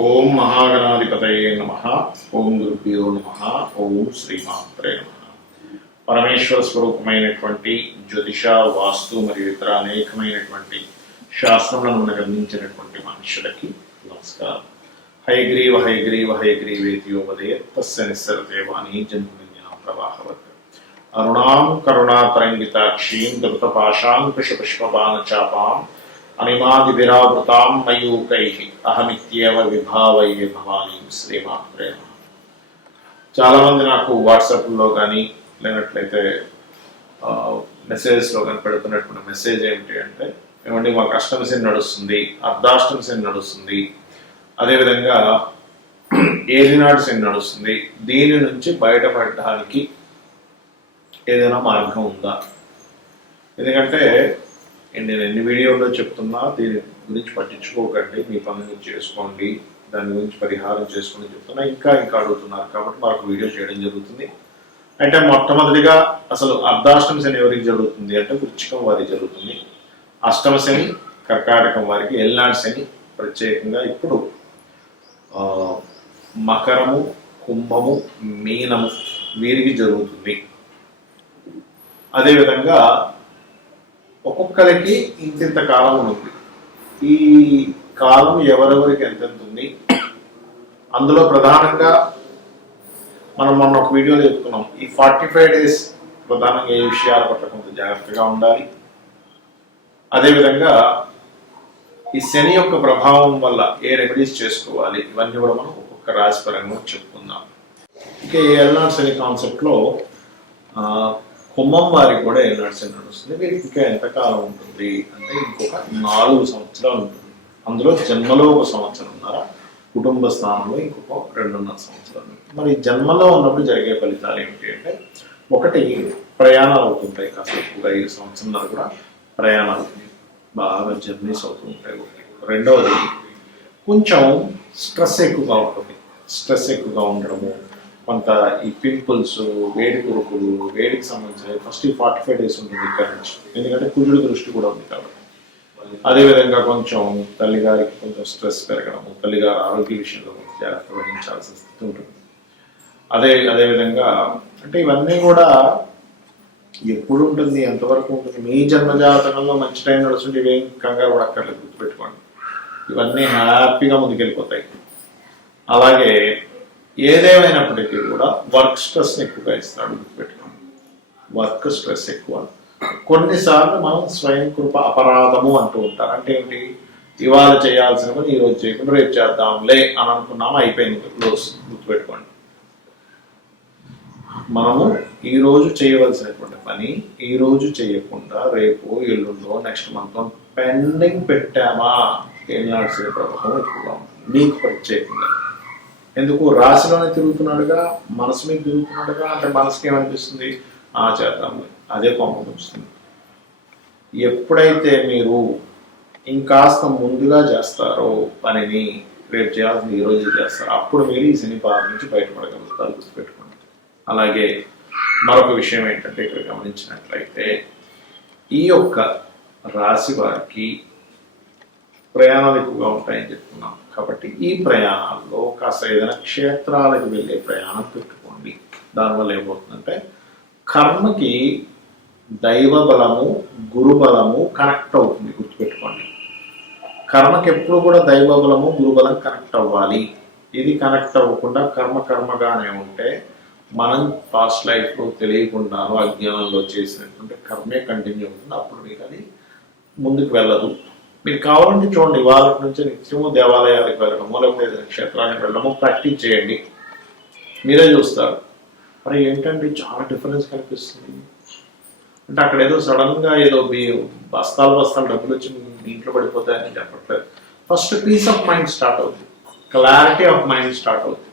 ఓం మహాగణాధిపతయే నమః. ఓం గురుభ్యో నమః. ఓం శ్రీమాత్రే నమః. పరమేశ్వర స్వరూపమైనటువంటి జ్యోతిష, వాస్తు మరియు ఇతర అనేకమైనటువంటి శాస్త్రములను మనకు అందించినటువంటి మనుషులకి నమస్కారం. హయగ్రీవ హయగ్రీవ హయగ్రీవేతియోపదే తస్య నిస్సరతే వాణీ జన్మన్యా ప్రవాహవత్. అరుణాం కరుణాతరంగితాక్షీం ధృతపాశాంకుశపుష్పబాణచాపాం అనిమాదివిరావృతాం మయూకైః అహమిత్యేవ విభావయే భవానీ శ్రీమాత్రే నమః. చాలామంది నాకు వాట్సాప్లో కానీ లేనట్లయితే మెసేజెస్లో కానీ పెడుతున్నటువంటి మెసేజ్ ఏమిటి అంటే, ఏమండి మాకు అష్టమి శని నడుస్తుంది, అర్ధాష్టమి శని నడుస్తుంది, అదేవిధంగా ఏలినాడు శని నడుస్తుంది, దీని నుంచి బయటపడడానికి ఏదైనా మార్గం ఉందా? ఎందుకంటే నేను ఎన్ని వీడియోలో చెప్తున్నా దీని గురించి పట్టించుకోకండి, మీ పని మీరు చేసుకోండి, దాని గురించి పరిహారం చేసుకుని చెప్తున్నా. ఇంకా అడుగుతున్నారు కాబట్టి మనకు వీడియో చేయడం జరుగుతుంది. అంటే మొట్టమొదటిగా అసలు అర్ధాష్టమి శని ఎవరికి జరుగుతుంది అంటే వృశ్చికం వారికి జరుగుతుంది. అష్టమ శని కర్కాటకం వారికి, ఏలినాడు శని ప్రత్యేకంగా ఇప్పుడు మకరము, కుంభము, మీనము వీరికి జరుగుతుంది. అదేవిధంగా ఒక్కొక్కరికి ఇంతింత కాలం ఉంది. ఈ కాలం ఎవరెవరికి ఎంతెంత ఉంది, అందులో ప్రధానంగా మనం మొన్న ఒక వీడియోలో చెప్పుకున్నాం. ఈ 45 days ప్రధానంగా ఏ విషయాల పట్ల కొంత జాగ్రత్తగా ఉండాలి. అదేవిధంగా ఈ శని యొక్క ప్రభావం వల్ల ఏ రెమెడీస్ చేసుకోవాలి, ఇవన్నీ కూడా మనం ఒక్కొక్క రాశి పరంగా చెప్పుకుందాం. ఇక ఏలినాడు శని కాన్సెప్ట్లో కుంభం వారికి కూడా ఏలినాడు శని నడుస్తుంది. వీరికి ఇంకా ఎంతకాలం ఉంటుంది అంటే ఇంకొక 4 సంవత్సరాలు ఉంటుంది. అందులో జన్మలో 1 సంవత్సరంన్నర, కుటుంబ స్థానంలో ఇంకొక 2.5 సంవత్సరాలు. మరి జన్మలో ఉన్నప్పుడు జరిగే ఫలితాలు ఏమిటి అంటే, ఒకటి ప్రయాణాలు అవుతుంటాయి, కాస్త ఎక్కువగా 5 సంవత్సరాలు కూడా ప్రయాణాలు బాగా జర్నీస్ అవుతూ ఉంటాయి. రెండవది కొంచెం స్ట్రెస్ ఎక్కువగా ఉంటుంది. స్ట్రెస్ ఎక్కువగా ఉండడము, కొంత ఈ పింపుల్స్, వేడి కురుకులు, వేడికి సంబంధించిన ఫస్ట్ 45 days ఉంటుంది ఇక్కడ నుంచి, ఎందుకంటే కుజుడు దృష్టి కూడా ఉంది కాబట్టి. అదేవిధంగా కొంచెం తల్లిగారికి కొంచెం స్ట్రెస్ పెరగడము, తల్లిగారి ఆరోగ్య విషయంలో కొంచెం జాగ్రత్త వహించాల్సిన స్థితి ఉంటుంది. అదేవిధంగా అంటే ఇవన్నీ కూడా ఎప్పుడు ఉంటుంది, ఎంతవరకు ఉంటుంది, మీ జన్మజాతకంలో మంచి టైం నడుస్తుంటే ఇవేం కంగారు పడక్కర్లేదు, గుర్తుపెట్టుకోండి. ఇవన్నీ హ్యాపీగా ముందుకెళ్ళిపోతాయి. అలాగే ఏదేమైనప్పటికీ కూడా వర్క్ స్ట్రెస్ ఎక్కువగా ఇస్తాడు, గుర్తుపెట్టుకోండి. వర్క్ స్ట్రెస్ ఎక్కువ. కొన్నిసార్లు మనం స్వయం కృప అపరాధము అంటూ ఉంటారు. అంటే ఏంటి, ఇవాళ చేయాల్సిన పని ఈరోజు చేయకుండా రేపు చేద్దాంలే అని అనుకున్నాము, అయిపోయింది, క్లోజ్. గుర్తుపెట్టుకోండి, మనము ఈరోజు చేయవలసినటువంటి పని ఈరోజు చేయకుండా రేపు, ఎల్లుండో, నెక్స్ట్ మంత్ పెండింగ్ పెట్టామా, ఏలినాడు శని ప్రభావం ఎక్కువగా ఉంటుంది మీకు ప్రత్యేకంగా. ఎందుకు, రాశిలోనే తిరుగుతున్నాడుగా, మనసు మీద తిరుగుతున్నాడుగా. అంటే మనసుకి ఏమనిపిస్తుంది, చేద్దాము, అదే కోపం వస్తుంది. ఎప్పుడైతే మీరు ఇంకాస్త ముందుగా చేస్తారో పనిని, రేపు చేయాల్సింది ఈరోజు చేస్తారో, అప్పుడు మీరు ఈ శని బాధ నుంచి బయటపడగలుగుతారు, గుర్తుపెట్టుకోండి. అలాగే మరొక విషయం ఏంటంటే, ఇక్కడ గమనించినట్లయితే ఈ యొక్క రాశి వారికి ప్రయాణాలు ఎక్కువగా ఉంటాయని చెప్తున్నాం కాబట్టి ఈ ప్రయాణాల్లో కాస్త ఏదైనా క్షేత్రాలకు వెళ్ళే ప్రయాణం పెట్టుకోండి. దానివల్ల ఏమవుతుందంటే కర్మకి దైవ బలము, గురు బలము కనెక్ట్ అవుతుంది, గుర్తుపెట్టుకోండి. కర్మకి ఎప్పుడు కూడా దైవ బలము, గురుబలం కనెక్ట్ అవ్వాలి. ఇది కనెక్ట్ అవ్వకుండా కర్మగానే ఉంటే మనం పాస్ట్ లైఫ్లో తెలియకుండానో అజ్ఞానంలో చేసినటువంటి కర్మే కంటిన్యూ అవుతుంది. అప్పుడు మీకు అది ముందుకు వెళ్ళదు. మీరు కావాలంటే చూడండి, వాళ్ళ నుంచి నిత్యము దేవాలయాలకు వెళ్ళడము, లేకపోతే ఏదైనా క్షేత్రానికి వెళ్ళడము ప్రాక్టీస్ చేయండి, మీరే చూస్తారు. మరి ఏంటంటే చాలా డిఫరెన్స్ కనిపిస్తుంది. అంటే అక్కడ ఏదో సడన్గా ఏదో బస్తాలు డబ్బులు వచ్చి మీ ఇంట్లో పడిపోతాయని చెప్పట్లేదు. First peace of mind start అవుతుంది, క్లారిటీ ఆఫ్ మైండ్ స్టార్ట్ అవుతుంది,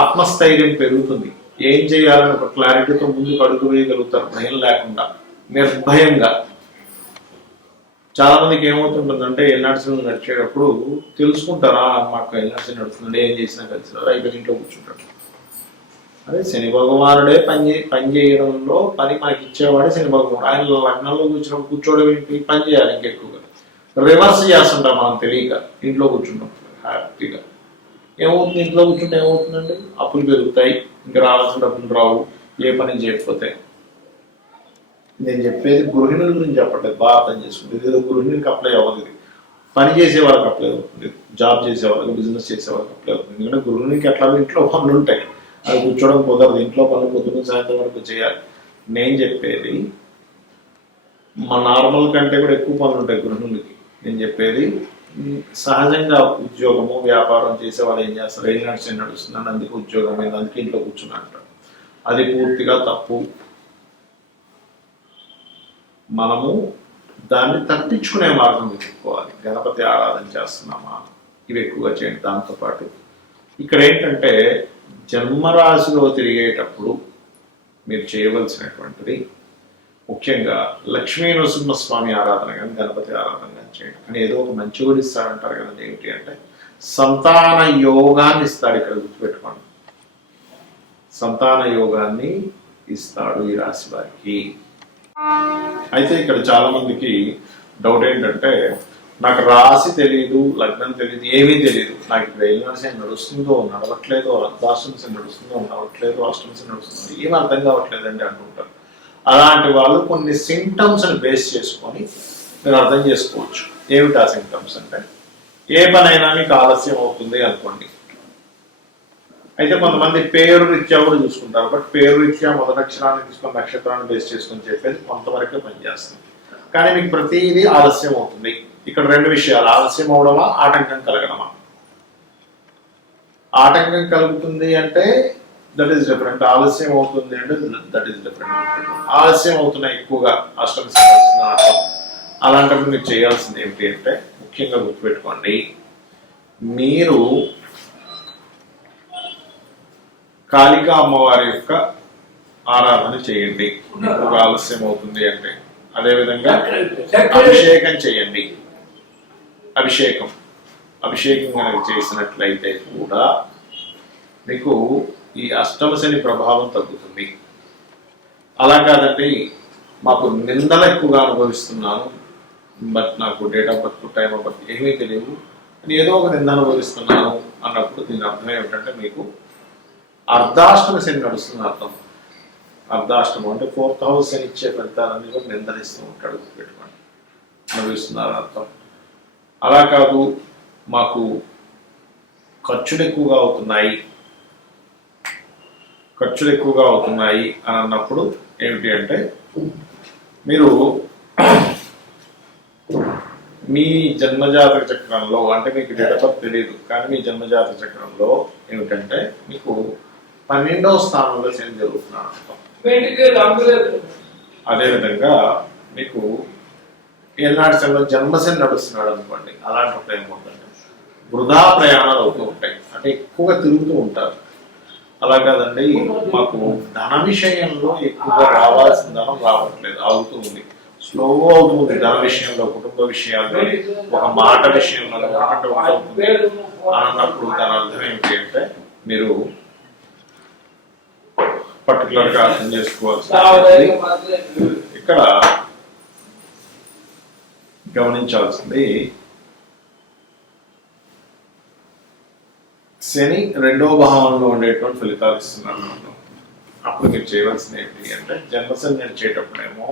ఆత్మస్థైర్యం పెరుగుతుంది. ఏం చేయాలని ఒక క్లారిటీతో ముందుకు అడుగు వేయగలుగుతారు, భయం లేకుండా, నిర్భయంగా. చాలా మందికి ఏమవుతుంటుందంటే, ఏలినాడు శని నడిచేటప్పుడు తెలుసుకుంటారా, మాకు ఏలినాడు శని నడుస్తుంది, ఏం చేసినా కలిసి అయిపోయి ఇంట్లో కూర్చుంటాడు. అదే శని భగవానుడే పని చేయడంలో పని మనకి ఇచ్చేవాడే శని భగవానుడు. ఆయన లగ్నంలో కూర్చోవడం ఏంటి, పని చేయాలి ఇంకెక్కువగా. రివర్స్ చేస్తుంటాం మనం తెలియక, ఇంట్లో కూర్చుంటాం హ్యాపీగా. ఏమవుతుంది? ఇంట్లో కూర్చుంటే ఏమవుతుందండి? అప్పులు పెరుగుతాయి, ఇంకా రావాల్సిన డబ్బులు రావు, ఏ పని చేయకపోతే. నేను చెప్పేది గృహిణుల గురించి చెప్పట్లేదు, బాగా అర్థం చేసుకుంటే. ఏదో గృహిణులకి అప్లై అవ్వదు, ఇది పని చేసే వాళ్ళకి అప్లై అవుతుంది, జాబ్ చేసే వాళ్ళకి, బిజినెస్ చేసే వాళ్ళకి అప్లై అవుతుంది. ఎందుకంటే గృహిణికి ఎట్లా ఇంట్లో పనులు ఉంటాయి, అది కూర్చోవడం కుదరదు, ఇంట్లో పనులు పొద్దున్న సాయంత్రం వరకు చేయాలి. నేను చెప్పేది మా నార్మల్ కంటే కూడా ఎక్కువ పనులు ఉంటాయి గృహిణులకి. నేను చెప్పేది సహజంగా ఉద్యోగము వ్యాపారం చేసే వాళ్ళు ఏం చేస్తారు? ఏం నడుస్తుందని అందుకే ఉద్యోగం మీద, అందుకే ఇంట్లో కూర్చుని అంటారు. అది పూర్తిగా తప్పు. మనము దాన్ని తప్పించుకునే మార్గం వెతుక్కోవాలి. గణపతి ఆరాధన చేస్తున్నామా, ఇవి ఎక్కువగా చేయండి. దాంతోపాటు ఇక్కడ ఏంటంటే జన్మరాశిలో తిరిగేటప్పుడు మీరు చేయవలసినటువంటిది ముఖ్యంగా లక్ష్మీ నరసింహస్వామి ఆరాధన కానీ గణపతి ఆరాధన కానీ చేయండి. కానీ ఏదో ఒక మంచి కూడా ఇస్తాడంటారు కదా, ఏమిటి అంటే సంతాన యోగాన్ని ఇస్తాడు. ఇక్కడ గుర్తుపెట్టుకోండి, సంతాన యోగాన్ని ఇస్తాడు ఈ రాశి వారికి. అయితే ఇక్కడ చాలా మందికి డౌట్ ఏంటంటే, నాకు రాశి తెలియదు, లగ్నం తెలియదు, ఏమీ తెలియదు, నాకు ఇక్కడ ఏలినాశ నడుస్తుందో నడవట్లేదో, అర్ధాష్టమశ నడుస్తుందో నడవట్లేదో, అష్టమశ నడుస్తుందో ఏం అర్థం కావట్లేదండి అంటుంటారు. అలాంటి వాళ్ళు కొన్ని సింటమ్స్ ని బేస్ చేసుకొని మీరు అర్థం చేసుకోవచ్చు. ఏమిటి ఆ సింటమ్స్ అంటే, ఏ పనైనా మీకు ఆలస్యం అవుతుంది అనుకోండి. అయితే కొంతమంది పేరు రీత్యా కూడా చూసుకుంటారు, బట్ పేరు రీత్యా మొదటి అక్షరాన్ని తీసుకొని నక్షత్రాన్ని బేస్ చేసుకొని చెప్పేది కొంతవరకే పనిచేస్తుంది. కానీ మీకు ప్రతిదీ ఆలస్యం అవుతుంది. ఇక్కడ రెండు విషయాలు, ఆలస్యం అవడమా, ఆటంకం కలగడమా. ఆటంకం కలుగుతుంది అంటే దట్ ఈస్ డిఫరెంట్, ఆలస్యం అవుతుంది అంటే దట్ ఈస్ డిఫరెంట్. ఆలస్యం అవుతున్నాయి ఎక్కువగా, అష్టమి అర్థం. అలాంటప్పుడు మీరు చేయాల్సింది ఏమిటి అంటే, ముఖ్యంగా గుర్తుపెట్టుకోండి, మీరు కాళికా అమ్మవారి యొక్క ఆరాధన చేయండి ఎక్కువగా ఆలస్యం అవుతుంది అంటే. అదేవిధంగా అభిషేకం చేయండి. అభిషేకం కనుక చేసినట్లయితే కూడా మీకు ఈ అష్టమ శని ప్రభావం తగ్గుతుంది. అలా కాదండి, మాకు నిందలు ఎక్కువగా అనుభవిస్తున్నాను, బట్ నాకు date of birth time of birth ఏమీ తెలియదు అని ఏదో ఒక నింద అనుభవిస్తున్నాను అన్నప్పుడు దీని అర్థం ఏమిటంటే, మీకు అర్ధాష్టమ శని నడుస్తుంది అర్థం. అర్ధాష్టమం అంటే 4th హౌస్ శని ఇచ్చే ఫలితాలన్నీ కూడా నిందనిస్తూ ఉంటాడు, పెట్టుకోండి, అనుభవిస్తున్నారు అర్థం. అలా కాదు, మాకు ఖర్చులు ఎక్కువగా అవుతున్నాయి అని అన్నప్పుడు ఏమిటి అంటే, మీరు మీ జన్మజాతక చక్రంలో, అంటే మీకు డేట్ ఆఫ్ బర్త్ తెలియదు కానీ మీ జన్మజాతక చక్రంలో ఏమిటంటే మీకు 12వ స్థానంలో శని జరుగుతున్నాడు అర్థం. అదేవిధంగా మీకు ఏనాటి శనిలో జన్మశని నడుస్తున్నాడు అనుకోండి, అలాంటప్పుడు ఏమవుతుందంటే వృధా ప్రయాణాలు అవుతూ ఉంటాయి, అంటే ఎక్కువగా తిరుగుతూ ఉంటారు. అలా కాదండి, మాకు ధన విషయంలో ఎక్కువగా రావాల్సిన ధనం రావట్లేదు, ఆగుతూ ఉంది, స్లోగా అవుతుంది ధన విషయంలో, కుటుంబ విషయాల్లో, ఒక మాట విషయంలో అవుతుంది అన్నప్పుడు దాని అర్థం ఏంటి అంటే, మీరు పర్టికులర్ గా అర్థం చేసుకోవాల్సింది ఇక్కడ గమనించాల్సింది, శని 2వ భావంలో ఉండేటువంటి ఫలితాలు ఇస్తున్నాను. అప్పుడు మీరు చేయవలసింది ఏంటి అంటే, జన్మశని నడిచేటప్పుడేమో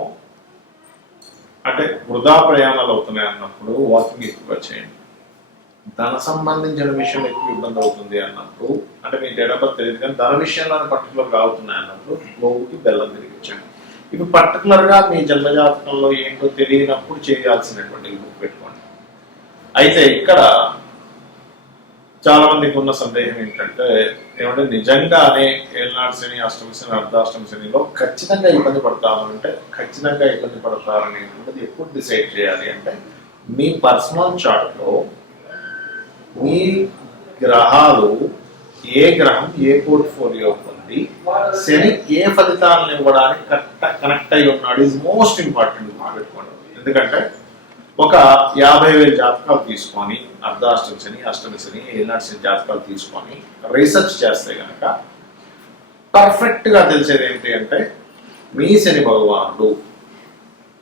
అంటే వృధా ప్రయాణాలు అవుతున్నాయి అన్నప్పుడు వాకింగ్ ఎక్కువగా చేయండి. ధన సంబంధించిన విషయం ఎక్కువ ఇబ్బంది అవుతుంది అన్నప్పుడు, అంటే మీ డేట్ ఆఫ్ బర్త్ తెలియదు కానీ ధన విషయంలో పర్టికులర్గా అవుతున్నాయి అన్నప్పుడు గోవుకి బెల్లం తిరిగించండి. ఇవి పర్టికులర్గా మీ జన్మజాతకంలో ఏంటో తెలియనప్పుడు చేయాల్సినటువంటి గుర్తు పెట్టుకోండి. అయితే ఇక్కడ చాలా మందికి ఉన్న సందేహం ఏంటంటే, ఏమంటే నిజంగానే ఏళ్ళనాడు శని, అష్టమ శని, అర్ధాష్టమ శనిలో ఖచ్చితంగా ఇబ్బంది పడతారు అంటే, ఖచ్చితంగా ఇబ్బంది పడతారు అనేటువంటిది ఎప్పుడు డిసైడ్ చేయాలి అంటే, మీ పర్సనల్ చార్ట్లో మీ గ్రహాలు ఏ గ్రహం ఏ పోర్ట్ఫోలియో ఉంది, శని ఏ ఫలితాలను ఇవ్వడానికి కనెక్ట్ అయి ఉన్నాడు ఈజ్ మోస్ట్ ఇంపార్టెంట్ పెట్టుకోండి. ఎందుకంటే ఒక 50,000 జాతకాలు తీసుకొని, అర్ధాష్టమ శని, అష్టమ శని, ఏళ్ళనాటి శని జాతకాలు తీసుకొని రీసెర్చ్ చేస్తే కనుక పర్ఫెక్ట్ గా తెలిసేది ఏంటి అంటే, మీ శని భగవానుడు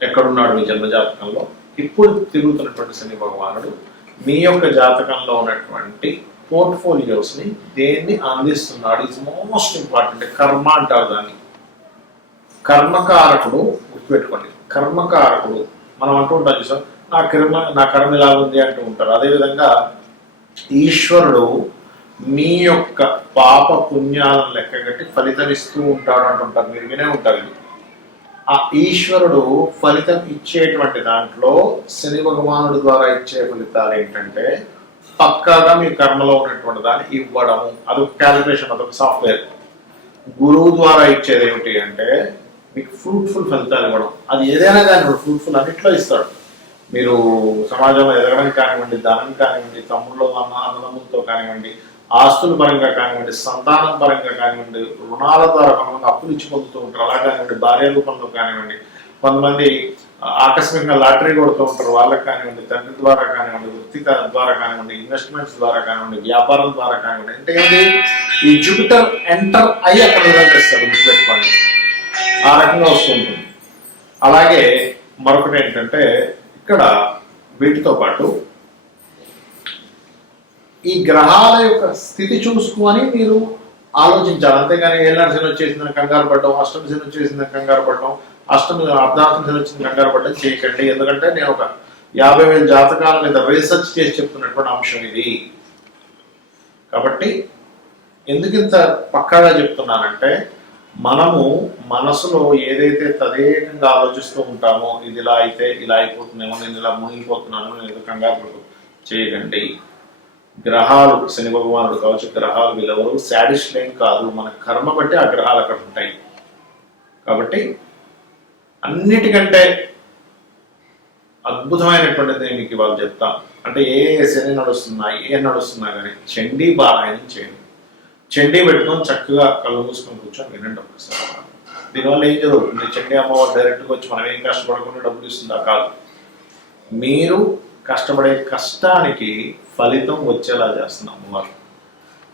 ఎక్కడున్నాడు మీ జన్మ జాతకంలో, ఇప్పుడు తిరుగుతున్నటువంటి శని భగవానుడు మీ యొక్క జాతకంలో ఉన్నటువంటి పోర్ట్ఫోలియోస్ని దేన్ని అందిస్తున్నాడు ఇస్ మోస్ట్ ఇంపార్టెంట్. కర్మ అంటారు దాన్ని. కర్మకారకుడు గుర్తుపెట్టుకోండి. కర్మకారకుడు మనం అంటూ ఉంటాం సార్, నా కర్మ ఇలా ఉంది అంటూ ఉంటారు. అదేవిధంగా ఈశ్వరుడు మీ యొక్క పాప పుణ్యాలను లెక్కగట్టి ఫలితం ఇస్తూ ఉంటాడు అంటుంటారు. మీరు వినే ఉంటారు ఇది. ఆ ఈశ్వరుడు ఫలితం ఇచ్చేటువంటి దాంట్లో శని భగవానుడి ద్వారా ఇచ్చే ఫలితాలు ఏంటంటే పక్కాగా మీ కర్మలో ఉన్నటువంటి దాన్ని ఇవ్వడము. అదొక క్యాలిక్యులేషన్, అదొక సాఫ్ట్వేర్. గురువు ద్వారా ఇచ్చేది ఏమిటి అంటే మీకు ఫ్రూట్ఫుల్ ఫలితాలు ఇవ్వడం. అది ఏదైనా కానీ ఫ్రూట్ఫుల్ అన్నిట్లో ఇస్తాడు. మీరు సమాజంలో ఎదగడం కానివ్వండి, ధనం కానివ్వండి, తమ్ముళ్ళు అన్నదమ్ములతో కానివ్వండి, ఆస్తుల పరంగా కానివ్వండి, సంతానం పరంగా కానివ్వండి, రుణాల ద్వారా కొంతమంది అప్పులు ఇచ్చి పొందుతూ ఉంటారు, అలా కానివ్వండి, భార్య రూపంలో కానివ్వండి, కొంతమంది ఆకస్మికంగా లాటరీ కొడుతూ ఉంటారు, వాళ్ళకి కానివ్వండి, తండ్రి ద్వారా కానివ్వండి, వృత్తి ద్వారా కానివ్వండి, ఇన్వెస్ట్మెంట్స్ ద్వారా కానివ్వండి, వ్యాపారం ద్వారా కానివ్వండి. అంటే ఏంటి, ఈ జూపిటర్ ఎంటర్ అయ్యి అక్కడ రిజల్ట్ ఇస్తారు. గుర్తుపెట్టుకోండి, ఆ రకంగా వస్తూ ఉంటుంది. అలాగే మరొకటి ఏంటంటే ఇక్కడ వీటితో పాటు ఈ గ్రహాల యొక్క స్థితి చూసుకొని మీరు ఆలోచించాలి. అంతేగాని ఏళ్ళ శని వచ్చేసిందని కంగారు పడడం, అష్టమి శని వచ్చేసిందని కంగారు పడడం, అర్ధాష్టమి శని వచ్చిందని కంగారు పడడం చేయకండి. ఎందుకంటే నేను ఒక 50,000 జాతకాల మీద రీసెర్చ్ చేసి చెప్తున్నటువంటి అంశం ఇది. కాబట్టి ఎందుకు ఇంత పక్కాగా చెప్తున్నానంటే మనము మనసులో ఏదైతే తదేకంగా ఆలోచిస్తూ ఉంటామో, ఇది ఇలా అయితే ఇలా అయిపోతుందేమో, నేను ఇలా మునిగిపోతున్నాను, నేను కంగారు చేయకండి. గ్రహాలు, శని భగవానుడు కావచ్చు, గ్రహాలు వీళ్ళెవరు శాడిస్టులు ఏం కాదు. మన కర్మ బట్టి ఆ గ్రహాలు అక్కడ ఉంటాయి. కాబట్టి అన్నిటికంటే అద్భుతమైనటువంటిది మీకు ఇవాళ చెప్తాం. అంటే ఏ శని నడుస్తున్నా, నడుస్తున్నా కానీ చండీ పారాయణం చేయండి. చండీ పెట్టుకొని చక్కగా కళ్ళు మూసుకొని కూర్చొని వినండి ఒకసారి. దీనివల్ల ఏం జరుగుతుంది, చండీ అమ్మవారు డైరెక్ట్గా వచ్చి మనం ఏం కష్టపడకుండా డబ్బులు ఇస్తుందా? కాదు. మీరు కష్టపడే కష్టానికి ఫలితం వచ్చేలా చేస్తున్న అమ్మవారు.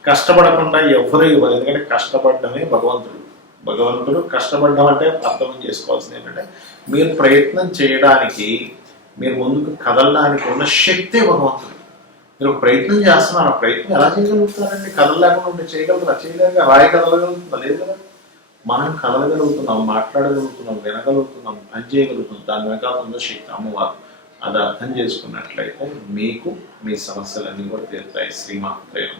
కష్టపడకుండా ఎవరు ఇవ్వరు. ఎందుకంటే కష్టపడడమే భగవంతుడు కష్టపడడం అంటే అర్థం చేసుకోవాల్సింది ఏంటంటే మీరు ప్రయత్నం చేయడానికి, మీరు ముందుకు కదలడానికి ఉన్న శక్తే భగవంతుడు. మీరు ప్రయత్నం చేస్తున్నారు, ఆ ప్రయత్నం ఎలా చేయగలుగుతారండి? కదలలేకుండా ఉంటే చేయగలుగుతారా? చేయలేక రాయి కదలగలుగుతుందా? లేదు కదా. మనం కదలగలుగుతున్నాం, మాట్లాడగలుగుతున్నాం, వినగలుగుతున్నాం, పని చేయగలుగుతున్నాం. దాని వెనకాల ఉన్న శక్తి అమ్మవారు. అది అర్థం చేసుకున్నట్లయితే మీకు మీ సమస్యలన్నీ కూడా తీరుతాయి. శ్రీమాత్రేయం.